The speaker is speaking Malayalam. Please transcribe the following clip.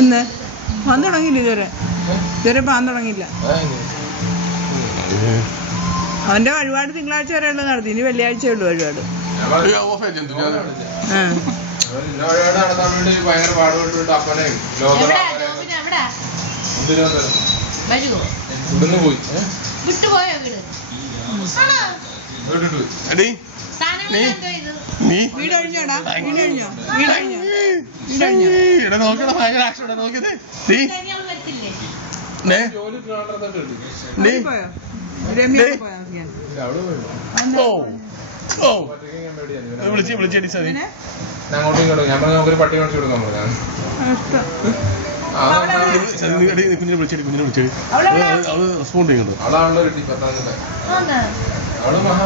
എന്ന് പാൻ തുടങ്ങിയില്ല ഇതുവരെ പാൻ തുടങ്ങിയില്ല. അവന്റെ വഴിപാട് തിങ്കളാഴ്ച വരെ ഉള്ളത് നടത്തി. ഇനി വെള്ളിയാഴ്ച ഉള്ളു വഴിപാട്. വീട് കഴിഞ്ഞോടാ? വീട് കഴിഞ്ഞോ? വീട് കഴിഞ്ഞോ? വീട് കഴിഞ്ഞോ? നോക്കണ ഭയങ്കര ആക്ഷൻ നോക്കിയത്. വിളിച്ചേടി സതി അങ്ങോട്ടും പട്ടി കാണിച്ചു കൊടുക്കാൻ കുഞ്ഞിനെ വിളിച്ചേടി അവള് റെസ്പോണ്ട് ചെയ്യുന്നുണ്ട്. അതാണല്ലോ കിട്ടി 10-ാം അവള് മഹാ